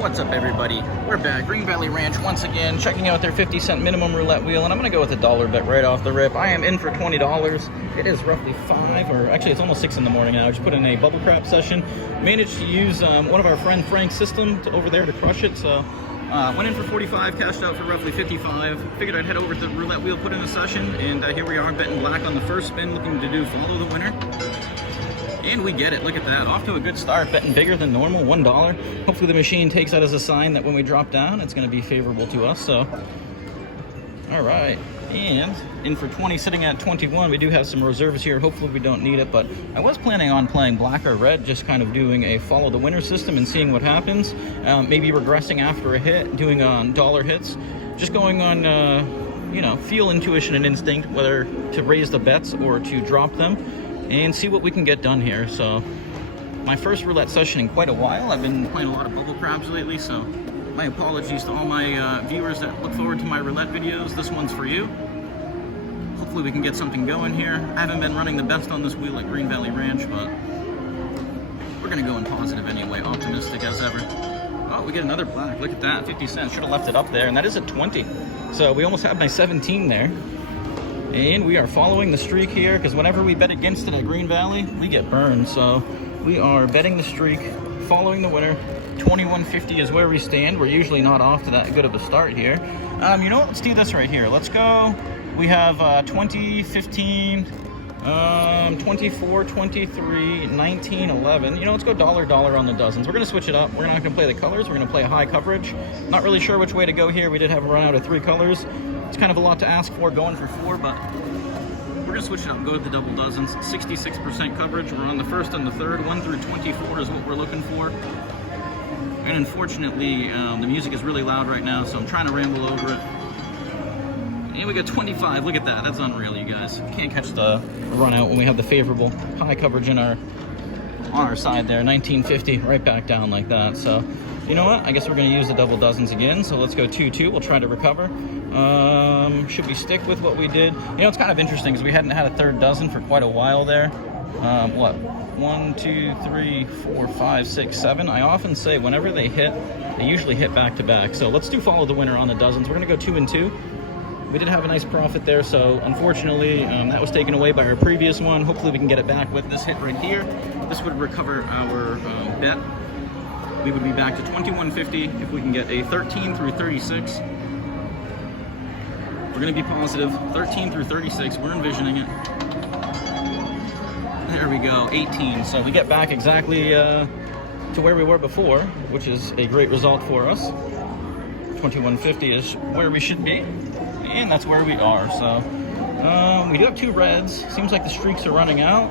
What's up, everybody? We're back, Green Valley Ranch once again, checking out their 50-cent minimum roulette wheel, and I'm going to go with a dollar bet right off the rip. I am in for $20. It is roughly 5, or actually it's almost 6 in the morning now. I just put in a bubble crap session. Managed to use one of our friend Frank's system over there to crush it, so went in for 45, cashed out for roughly 55. Figured I'd head over to the roulette wheel, put in a session, and here we are betting black on the first spin, looking to do follow the winner. And we get it. Look at that. Off to a good start. Betting bigger than normal, $1. Hopefully the machine takes that as a sign that when we drop down, it's going to be favorable to us. So, all right. And in for 20, sitting at 21. We do have some reserves here. Hopefully we don't need it. But I was planning on playing black or red, just kind of doing a follow the winner system and seeing what happens. Maybe regressing after a hit, doing dollar hits. Just going on, you know, feel, intuition, and instinct, whether to raise the bets or to drop them, and see what we can get done here. So my first roulette session in quite a while. I've been playing a lot of bubble crabs lately, so my apologies to all my viewers that look forward to my roulette videos. This one's for you. Hopefully we can get something going here. I haven't been running the best on this wheel at Green Valley Ranch, but we're gonna go in positive anyway, optimistic as ever. Oh, we get another black. Look at that, 50 cents. Should have left it up there, and that is a 20. So we almost had my 17 there. And we are following the streak here, because whenever we bet against it at Green Valley, we get burned. So we are betting the streak, following the winner. 21.50 is where we stand. We're usually not off to that good of a start here. You know what? Let's do this right here. Let's go. We have 20, 15, 24, 23, 19, 11. You know, let's go dollar on the dozens. We're going to switch it up. We're not going to play the colors. We're going to play a high coverage. Not really sure which way to go here. We did have a run out of 3 colors. It's kind of a lot to ask for going for 4, but we're going to switch it up and go with the double dozens. 66% coverage. We're on the first and the third. 1 through 24 is what we're looking for. And unfortunately, the music is really loud right now, so I'm trying to ramble over it. And we got 25. Look at that. That's unreal, you guys. Can't catch the run out when we have the favorable high coverage on our side there. 19.50, right back down like that. So, you know what? I guess we're going to use the double dozens again. So let's go 2-2. We'll try to recover. Should we stick with what we did? You know, it's kind of interesting because we hadn't had a third dozen for quite a while there. What? 1, 2, 3, 4, 5, 6, 7. I often say whenever they hit, they usually hit back to back. So let's do follow the winner on the dozens. We're going to go 2 and 2. We did have a nice profit there, so unfortunately that was taken away by our previous one. Hopefully we can get it back with this hit right here. This would recover our bet. We would be back to 21.50 if we can get a 13 through 36. We're going to be positive. 13 through 36. We're envisioning it. There we go. 18. So we get back exactly to where we were before, which is a great result for us. 21.50 is where we should be. And that's where we are. So we do have 2 reds. Seems like the streaks are running out.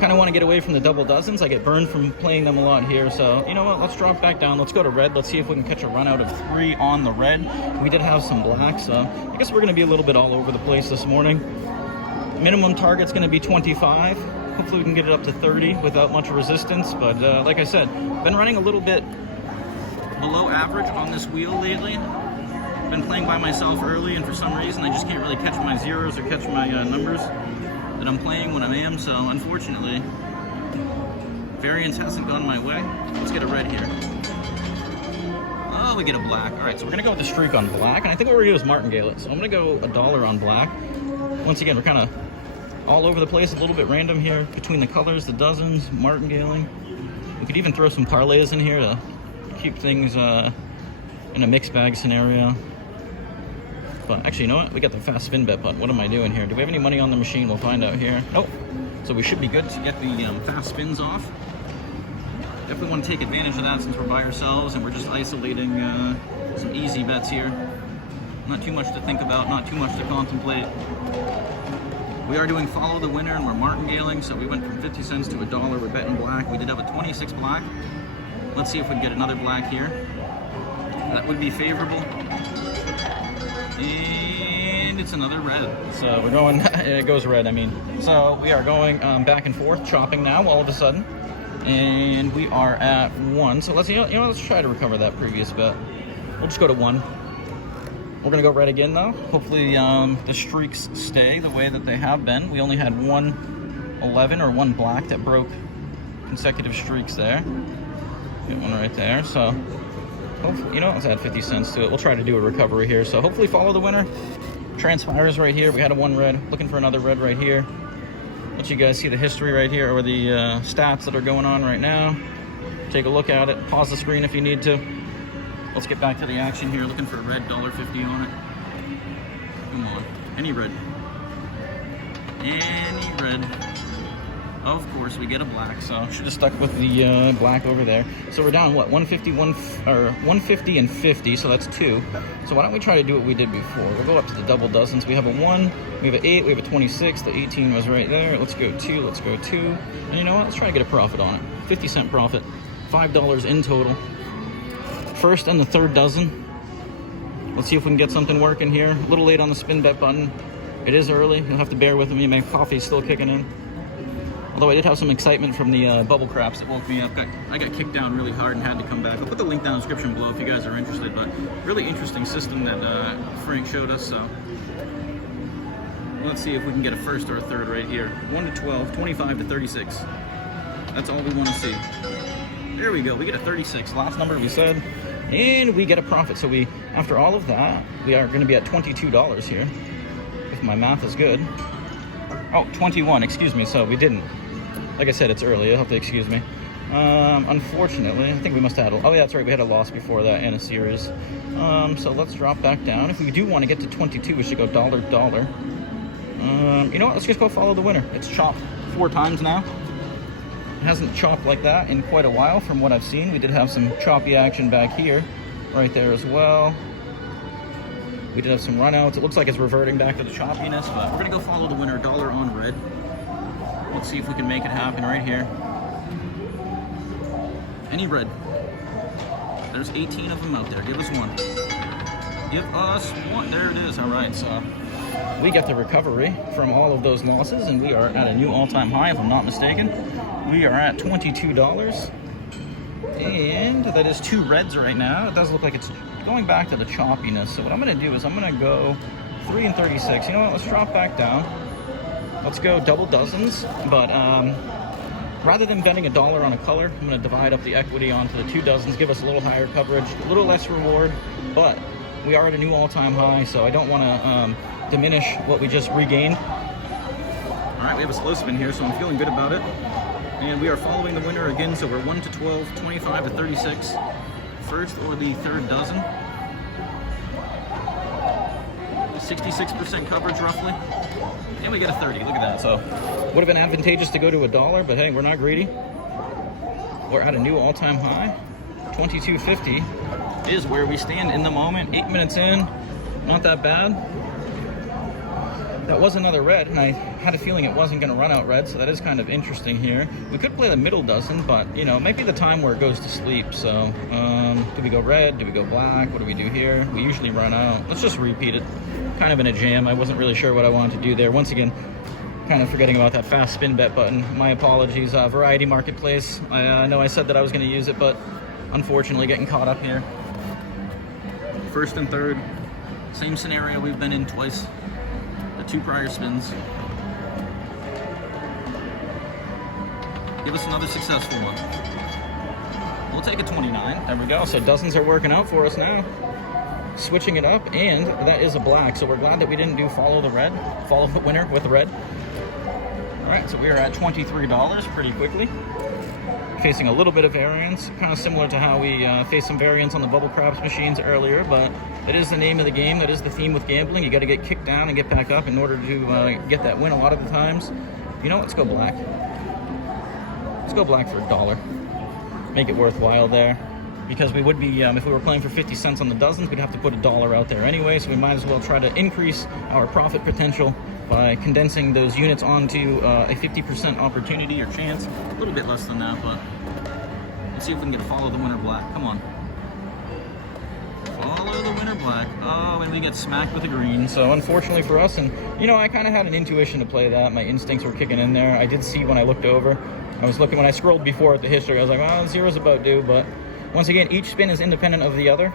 Kind of want to get away from the double dozens. I get burned from playing them a lot here. So you know what? Let's drop back down. Let's go to red. Let's see if we can catch a run out of 3 on the red. We did have some black, so I guess we're going to be a little bit all over the place this morning. Minimum target's going to be 25. Hopefully we can get it up to 30 without much resistance. But like I said, been running a little bit below average on this wheel lately. Been playing by myself early, and for some reason I just can't really catch my zeros or catch my numbers that I'm playing when I am. So unfortunately, variance hasn't gone my way. Let's get a red here. Oh, we get a black. All right, so we're gonna go with the streak on black, and I think what we're gonna do is martingale it. So I'm gonna go $1 on black. Once again, we're kind of all over the place, a little bit random here between the colors, the dozens, martingaling. We could even throw some parlays in here to keep things in a mixed bag scenario. But actually, you know what? We got the fast spin bet button. What am I doing here? Do we have any money on the machine? We'll find out here. Nope. So we should be good to get the fast spins off. Definitely want to take advantage of that since we're by ourselves and we're just isolating some easy bets here. Not too much to think about, not too much to contemplate. We are doing follow the winner and we're martingaling, so we went from 50 cents to $1. We're betting black. We did have a 26 black. Let's see if we can get another black here. That would be favorable. And it's another red. So we're going, it goes red, I mean. So we are going back and forth, chopping now all of a sudden. And we are at 1. So let's, you know, let's try to recover that previous bet. We'll just go to 1. We're gonna go red again though. Hopefully the streaks stay the way that they have been. We only had 1 11 or 1 black that broke consecutive streaks there. Get one right there. So, hopefully, you know, let's add 50 cents to it. We'll try to do a recovery here. So hopefully follow the winner. Transpires right here. We had a one red. Looking for another red right here. Let you guys see the history right here, or the stats that are going on right now. Take a look at it. Pause the screen if you need to. Let's get back to the action here. Looking for a red, $1.50 on it. Come on. Any red. Any red. Of course, we get a black, so should have stuck with the black over there. So we're down, what, 150 and 50, so that's 2. So why don't we try to do what we did before? We'll go up to the double dozens. We have a 1, we have an 8, we have a 26. The 18 was right there. Let's go 2, let's go 2. And you know what? Let's try to get a profit on it. 50-cent profit, $5 in total. First and the third dozen. Let's see if we can get something working here. A little late on the spin bet button. It is early. You'll have to bear with me. My coffee's still kicking in. Although I did have some excitement from the bubble craps that woke me up. I got kicked down really hard and had to come back. I'll put the link down in the description below if you guys are interested. But really interesting system that Frank showed us. So let's see if we can get a first or a third right here. 1 to 12, 25 to 36. That's all we want to see. There we go. We get a 36. Last number we said. And we get a profit. So we, after all of that, we are going to be at $22 here. If my math is good. Oh, 21, excuse me. So we didn't. Like I said, it's early. You'll have to excuse me. Unfortunately, I think we must have had oh yeah, that's right. We had a loss before that in a series. So let's drop back down. If we do want to get to 22, we should go $, $. You know what? Let's just go follow the winner. It's chopped 4 times now. It hasn't chopped like that in quite a while from what I've seen. We did have some choppy action back here, right there as well. We did have some runouts. It looks like it's reverting back to the choppiness, but we're gonna go follow the winner, $1 on red. Let's see if we can make it happen right here. Any red. There's 18 of them out there. Give us one. Give us one. There it is. All right, so we get the recovery from all of those losses, and we are at a new all-time high, if I'm not mistaken. We are at $22, and that is 2 reds right now. It does look like it's going back to the choppiness. So what I'm going to do is I'm going to go 3 and 36. You know what? Let's drop back down. Let's go double dozens, but rather than betting $1 on a color, I'm going to divide up the equity onto the 2 dozens, give us a little higher coverage, a little less reward, but we are at a new all-time high, so I don't want to diminish what we just regained. All right, we have a slow spin here, so I'm feeling good about it. And we are following the winner again, so we're 1 to 12, 25 to 36. First or the third dozen. 66% coverage roughly. And we get a 30, look at that. So would have been advantageous to go to $1, but hey, we're not greedy. We're at a new all-time high. $22.50 is where we stand in the moment. 8 minutes in, not that bad. That was another red, and I had a feeling it wasn't going to run out red, so that is kind of interesting here. We could play the middle dozen, but, you know, it might be the time where it goes to sleep. So, do we go red? Do we go black? What do we do here? We usually run out. Let's just repeat it. Kind of in a jam. I wasn't really sure what I wanted to do there. Once again, kind of forgetting about that fast spin bet button. My apologies. Variety Marketplace. I know I said that I was going to use it, but unfortunately getting caught up here. First and third. Same scenario we've been in twice. The 2 prior spins. Give us another successful one. We'll take a 29. There we go. So dozens are working out for us now. Switching it up, and that is a black. So we're glad that we didn't do follow the red. Follow the winner with the red. All right, so we are at $23 pretty quickly. Facing a little bit of variance, kind of similar to how we faced some variance on the bubble craps machines earlier, but it is the name of the game. That is the theme with gambling. You got to get kicked down and get back up in order to get that win a lot of the times. You know, let's go black. Let's go black for $1. Make it worthwhile there. Because we would be, if we were playing for 50 cents on the dozens, we'd have to put $1 out there anyway, so we might as well try to increase our profit potential by condensing those units onto a 50% opportunity or chance. A little bit less than that, but let's see if we can get a follow the winner black. Come on. Follow the winner black. Oh, and we get smacked with a green. So unfortunately for us, and you know, I kind of had an intuition to play that. My instincts were kicking in there. I did see when I looked over. I was looking, when I scrolled before at the history, I was like, well, zero's about due, but once again, each spin is independent of the other.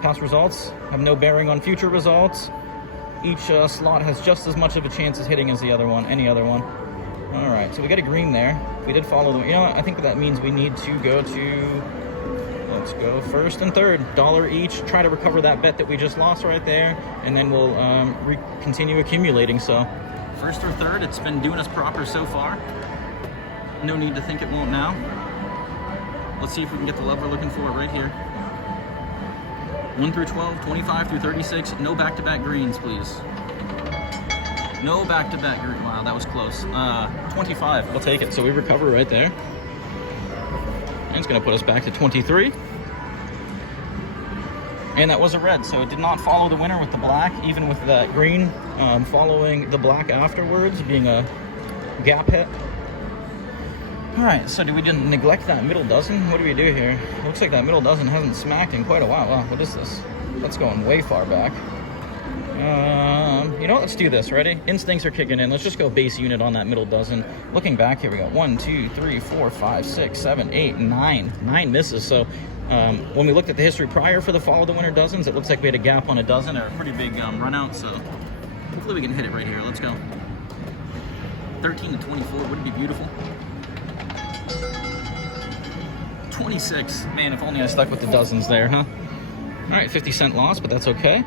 Past results have no bearing on future results. Each slot has just as much of a chance of hitting as the other one, any other one. All right, so we got a green there. We did follow them. You know what? I think that means we need to go to, let's go first and third. $1 each. Try to recover that bet that we just lost right there, and then we'll continue accumulating. So first or third, it's been doing us proper so far. No need to think it won't now. Let's see if we can get the love we're looking for right here. 1 through 12, 25 through 36. No back-to-back greens, please. No back-to-back green. Wow, that was close. 25. I'll take it. So we recover right there. And it's going to put us back to 23. And that was a red, so it did not follow the winner with the black, even with that green following the black afterwards, being a gap hit. All right, so do we just neglect that middle dozen? What do we do here? Looks like that middle dozen hasn't smacked in quite a while. Wow, what is this? That's going way far back. You know what? Let's do this. Ready? Instincts are kicking in. Let's just go base unit on that middle dozen. Looking back, here we go. 1, 2, 3, 4, 5, 6, 7, 8, 9. 9 misses. So when we looked at the history prior for the follow the winner dozens, it looks like we had a gap on a dozen, or a pretty big run out. So hopefully we can hit it right here. Let's go. 13 to 24 would be beautiful. 26. Man, if only I stuck with the dozens there, huh? All right, 50-cent loss, but that's okay.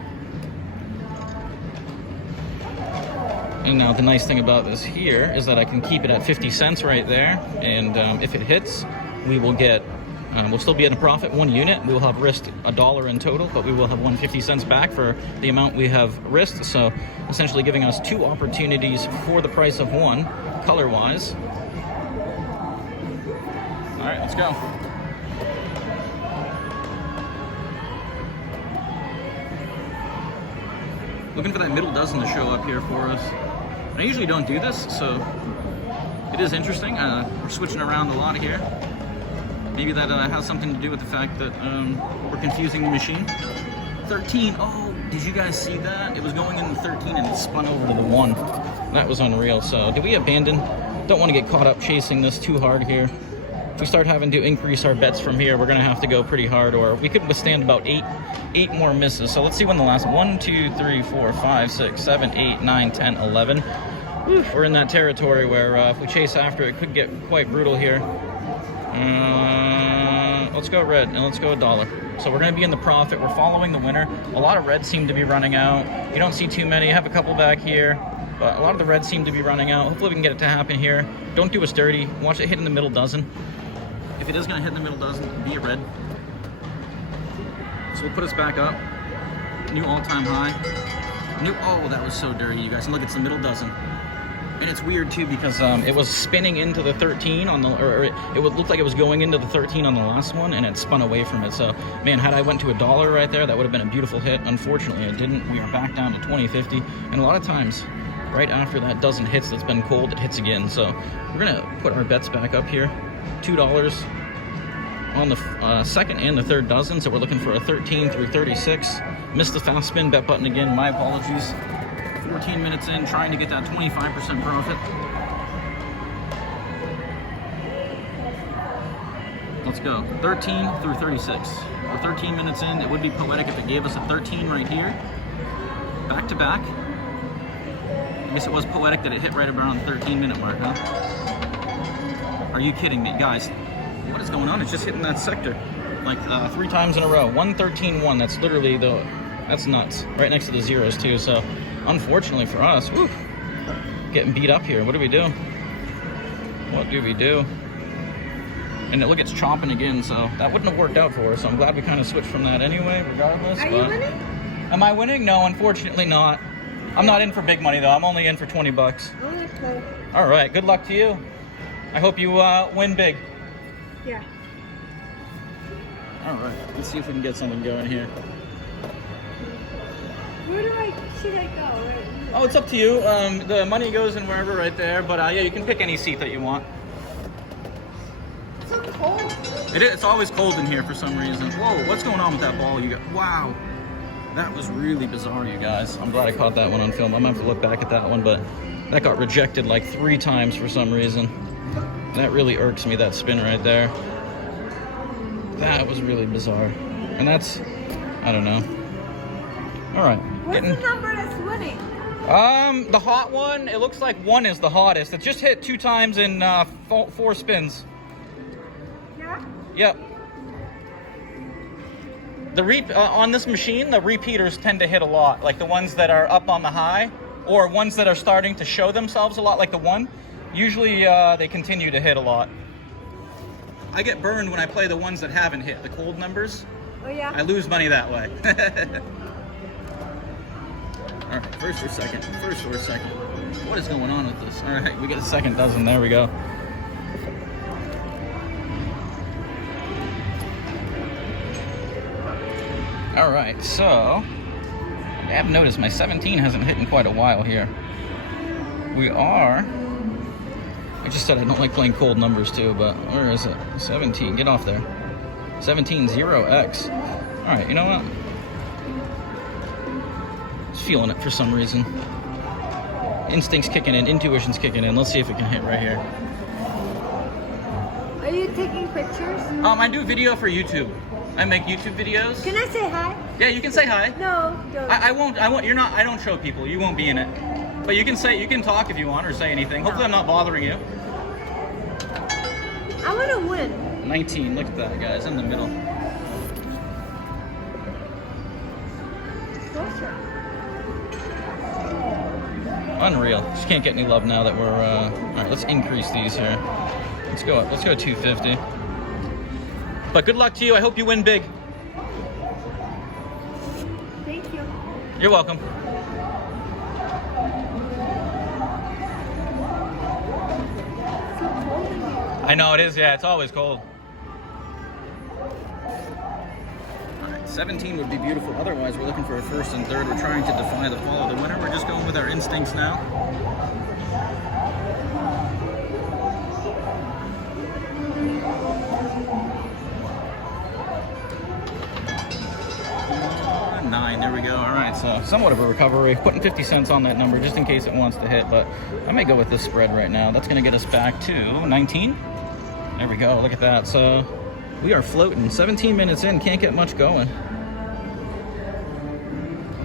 And now the nice thing about this here is that I can keep it at 50 cents right there. And if it hits, we will get, we'll still be at a profit, 1 unit. We will have risked $1 in total, but we will have 150 cents back for the amount we have risked. So essentially giving us 2 opportunities for the price of 1, color-wise. All right, let's go. Looking for that middle dozen to show up here for us. I usually don't do this, so it is interesting. We're switching around a lot here. Maybe that has something to do with the fact that we're confusing the machine. 13. Oh, did you guys see that? It was going in the 13 and it spun over to the 1. That was unreal. So did we abandon? Don't want to get caught up chasing this too hard here. If we start having to increase our bets from here, we're going to have to go pretty hard, or we could withstand about 8 more misses. So let's see when the last 1, 2, 3, 4, 5, 6, 7, 8, 9, 10, 11. We're in that territory where if we chase after it could get quite brutal here. Let's go red and let's go $1. So we're going to be in the profit. We're following the winner. A lot of reds seem to be running out. You don't see too many. I have a couple back here, but a lot of the reds seem to be running out. Hopefully we can get it to happen here. Don't do us dirty. Watch it hit in the middle dozen. If it is going to hit in the middle dozen, be a red. So we'll put us back up. New all-time high. Oh, that was so dirty, you guys. And look, it's the middle dozen. And it's weird too because it was spinning into the 13 on the, or it would look like it was going into the 13 on the last one, and it spun away from it. So, man, had I went to $1 right there, that would have been a beautiful hit. Unfortunately, it didn't. We are back down to 20.50, and a lot of times, right after that dozen hits that's been cold, it hits again. So we're gonna put our bets back up here. $2 on the second and the third dozen. So we're looking for a 13 through 36. Missed the fast spin bet button again. My apologies. 14 minutes in, trying to get that 25% profit. Let's go. 13 through 36. We're 13 minutes in. It would be poetic if it gave us a 13 right here. Back to back. I guess it was poetic that it hit right around the 13-minute mark, huh? Are you kidding me? Guys, what is going on? It's just hitting that sector like 3 times in a row. 113.1. That's literally that's nuts. Right next to the zeros too. So unfortunately for us, whew, getting beat up here. What do we do? What do we do? And look, it's chomping again, so that wouldn't have worked out for us. So I'm glad we kind of switched from that anyway, regardless. Are you winning? Am I winning? No, unfortunately not. I'm not in for big money though. I'm only in for 20 bucks. Okay. All right, good luck to you. I hope you win big. Yeah. All right, let's see if we can get something going here. Where should I go? Right. Oh, it's up to you. The money goes in wherever right there, but yeah, you can pick any seat that you want. It's so cold. It's always cold in here for some reason. Whoa, what's going on with that ball? You got? Wow, that was really bizarre, you guys. I'm glad I caught that one on film. I'm gonna have to look back at that one, but that got rejected like 3 times for some reason. That really irks me, that spin right there. That was really bizarre. And that's, I don't know. All right. What's the number that's winning? The hot one, it looks like 1 is the hottest. It just hit 2 times in 4 spins. Yeah? Yep. On this machine, the repeaters tend to hit a lot, like the ones that are up on the high, or ones that are starting to show themselves a lot, like the 1. Usually they continue to hit a lot. I get burned when I play the ones that haven't hit, the cold numbers. Oh yeah? I lose money that way. All right, first or second? First or second? What is going on with this? All right, we get a second dozen. There we go. All right, so I have noticed my 17 hasn't hit in quite a while here. I just said I don't like playing cold numbers too, but where is it? 17, get off there. 17, 0x. All right, you know what? Just feeling it for some reason. Instinct's kicking in, intuition's kicking in. Let's see if it can hit right here. Are you taking pictures? I do video for YouTube. I make YouTube videos. Can I say hi? Yeah, you can say hi. No, don't. I won't. I don't show people. You won't be in it. But you can talk if you want or say anything. Hopefully I'm not bothering you. I want to win. 19, look at that, guys, in the middle. Closer. Unreal. Just can't get any love now that we're, all right, let's increase these here. Let's go 250. But good luck to you. I hope you win big. Thank you. You're welcome. So cold in here. I know it is, yeah, it's always cold. 17 would be beautiful. Otherwise, we're looking for a first and third. We're trying to defy the follow the winner. We're just going with our instincts now. Nine, there we go. All right, so somewhat of a recovery. Putting 50 cents on that number just in case it wants to hit, but I may go with this spread right now. That's going to get us back to 19. There we go. Look at that. So we are floating. 17 minutes in, can't get much going.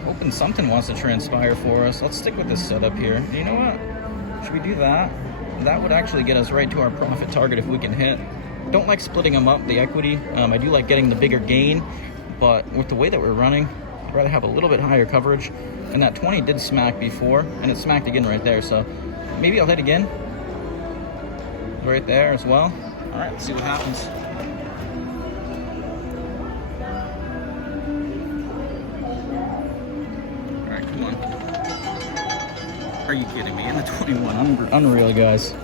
Hoping something wants to transpire for us. Let's stick with this setup here. You know what? Should we do that? That would actually get us right to our profit target if we can hit. Don't like splitting them up, the equity. I do like getting the bigger gain, but with the way that we're running, I'd rather have a little bit higher coverage. And that 20 did smack before, and it smacked again right there. So maybe I'll hit again right there as well. All right, let's see what happens. All right, come on. Are you kidding me? In the 21, unreal, guys.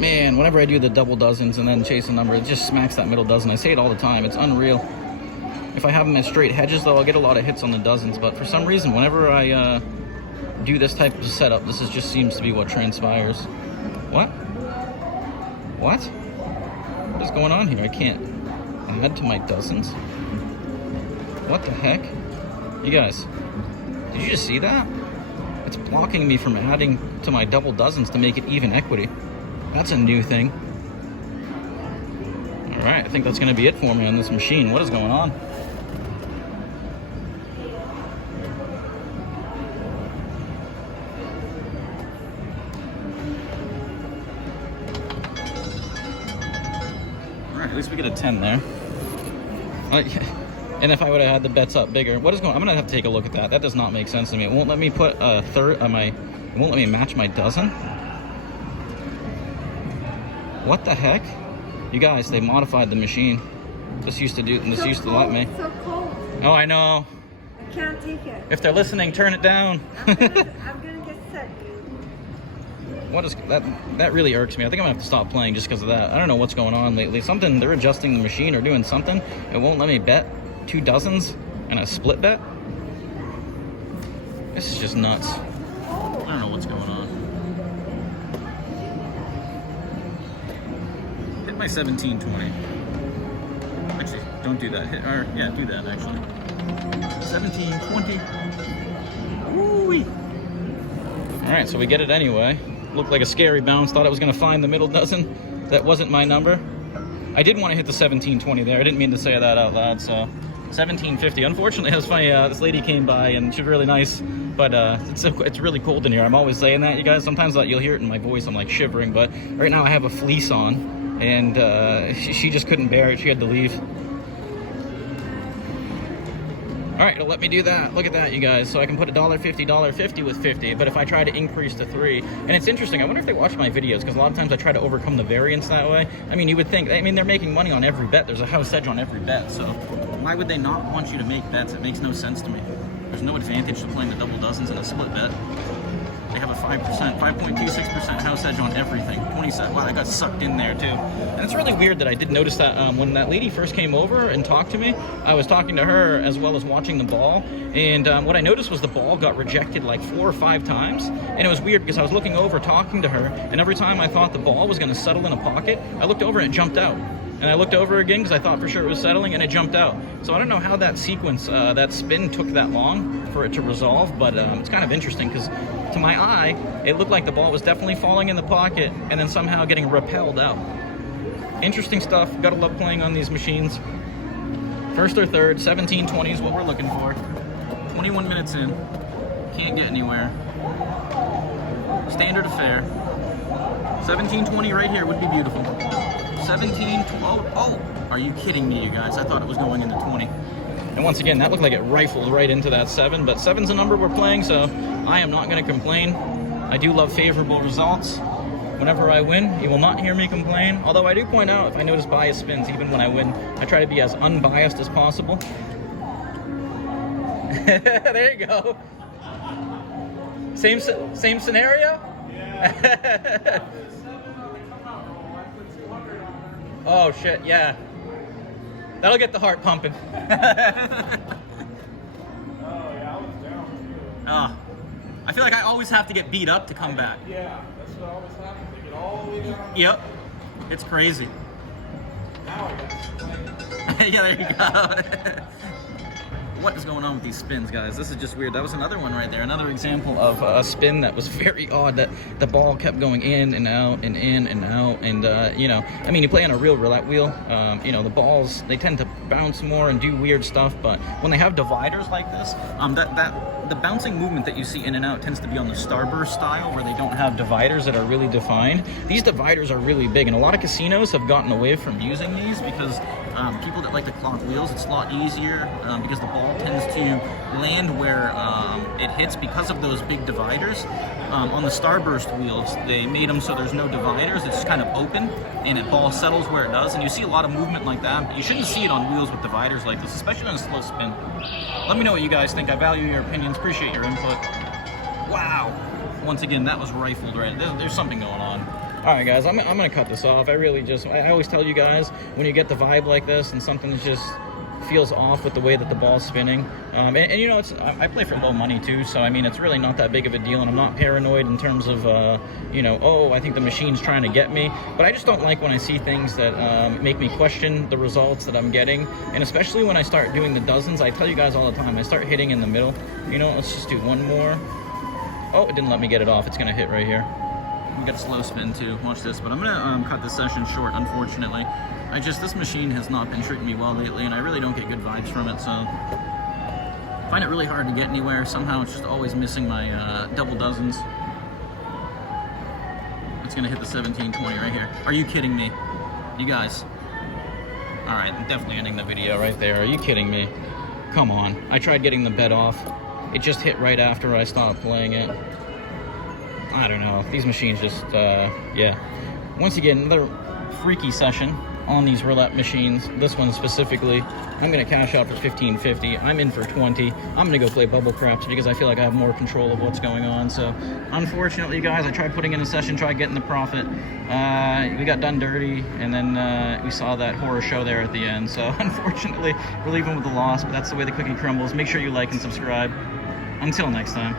Man, whenever I do the double dozens and then chase a number, it just smacks that middle dozen. I say it all the time, it's unreal. If I have them as straight hedges, though, I'll get a lot of hits on the dozens. But for some reason, whenever I do this type of setup, just seems to be what transpires. What? What? What is going on here? I can't add to my dozens. What the heck? You guys, did you just see that? It's blocking me from adding to my double dozens to make it even equity. That's a new thing. All right, I think that's going to be it for me on this machine. What is going on? At least we get a 10 there. And if I would have had the bets up bigger, what is going on? I'm gonna have to take a look at that. That does not make sense to me. It won't let me put a third on my, it won't let me match my dozen. What the heck? You guys, they modified the machine. This used to let me. It's so cold. Oh, I know. I can't take it. If they're listening, turn it down. I'm gonna get sick. What is that? That really irks me. I think I'm gonna have to stop playing just because of that. I don't know what's going on lately. Something, they're adjusting the machine or doing something. It won't let me bet 2 dozens and a split bet. This is just nuts. I don't know what's going on. Hit my 1720. Actually, don't do that. Or yeah, do that actually. 1720. Woo-wee. All right, so we get it anyway. Looked like a scary bounce. Thought I was going to find the middle dozen. That wasn't my number. I did want to hit the 1720 there. I didn't mean to say that out loud, so 17.50. Unfortunately, that's funny. This lady came by and she was really nice, but it's really cold in here. I'm always saying that, you guys. Sometimes you'll hear it in my voice. I'm like shivering, but right now I have a fleece on, and she just couldn't bear it. She had to leave. All right, it'll let me do that. Look at that, you guys. So I can put $1.50, $1.50 with 50, but if I try to increase to 3, and it's interesting, I wonder if they watch my videos, because a lot of times I try to overcome the variance that way. I mean, you would think, I mean, they're making money on every bet. There's a house edge on every bet, so why would they not want you to make bets? It makes no sense to me. There's no advantage to playing the double dozens in a split bet. They have a 5.26% house edge on everything. 27. Wow, I got sucked in there too. And it's really weird that I did notice that when that lady first came over and talked to me, I was talking to her as well as watching the ball. And what I noticed was the ball got rejected like 4 or 5 times. And it was weird because I was looking over talking to her, and every time I thought the ball was going to settle in a pocket, I looked over and it jumped out. And I looked over again because I thought for sure it was settling, and it jumped out. So I don't know how that sequence, that spin took that long for it to resolve, but it's kind of interesting because to my eye, it looked like the ball was definitely falling in the pocket and then somehow getting repelled out. Interesting stuff. Gotta love playing on these machines. First or third, 17.20 is what we're looking for. 21 minutes in. Can't get anywhere. Standard affair. 17.20 right here would be beautiful. 17.12. Oh, are you kidding me, you guys? I thought it was going into 20. And once again, that looked like it rifled right into that 7, but 7's a number we're playing, so I am not going to complain. I do love favorable results. Whenever I win, you will not hear me complain. Although I do point out, if I notice biased spins, even when I win, I try to be as unbiased as possible. There you go. Same scenario? Yeah. Oh shit, yeah. That'll get the heart pumping. I feel like I always have to get beat up to come back. Yeah, that's what always happens. They get all the way down. Yep. It's crazy. Now I got Yeah, there you go. What is going on with these spins, guys? This is just weird. That was another one right there. Another example of a spin that was very odd, that the ball kept going in and out and in and out. And, you know, I mean, you play on a real roulette wheel. You know, the balls, they tend to bounce more and do weird stuff. But when they have dividers like this, the bouncing movement that you see in and out tends to be on the starburst style, where they don't have dividers that are really defined. These dividers are really big, and a lot of casinos have gotten away from using these because people that like to clock wheels, it's a lot easier because the ball tends to land where it hits because of those big dividers. On the starburst wheels, they made them so there's no dividers. It's kind of open, and the ball settles where it does. And you see a lot of movement like that, but you shouldn't see it on wheels with dividers like this, especially on a slow spin. Let me know what you guys think. I value your opinions. Appreciate your input. Wow. Once again, that was rifled right. There's something going on. All right, guys, I'm gonna cut this off. I always tell you guys, when you get the vibe like this and something just feels off with the way that the ball's spinning, and you know, I play for low money too, so I mean, it's really not that big of a deal, and I'm not paranoid in terms of you know, oh, I think the machine's trying to get me. But I just don't like when I see things that make me question the results that I'm getting, and especially when I start doing the dozens. I tell you guys all the time, I start hitting in the middle. You know, let's just do one more. Oh, it didn't let me get it off. It's gonna hit right here. We got a slow spin too. Watch this, but I'm gonna cut this session short, unfortunately. This machine has not been treating me well lately, and I really don't get good vibes from it, so I find it really hard to get anywhere. Somehow it's just always missing my double dozens. It's gonna hit the 17.20 right here. Are you kidding me? You guys. All right, I'm definitely ending the video right there. Are you kidding me? Come on. I tried getting the bet off. It just hit right after I stopped playing it. I don't know. These machines just, yeah. Once again, another freaky session on these roulette machines. This one specifically, I'm going to cash out for $15.50. I'm in for 20. I'm going to go play bubble craps because I feel like I have more control of what's going on. So, unfortunately, guys, I tried putting in a session, tried getting the profit. We got done dirty, and then we saw that horror show there at the end. So, unfortunately, we're leaving with a loss, but that's the way the cookie crumbles. Make sure you like and subscribe. Until next time.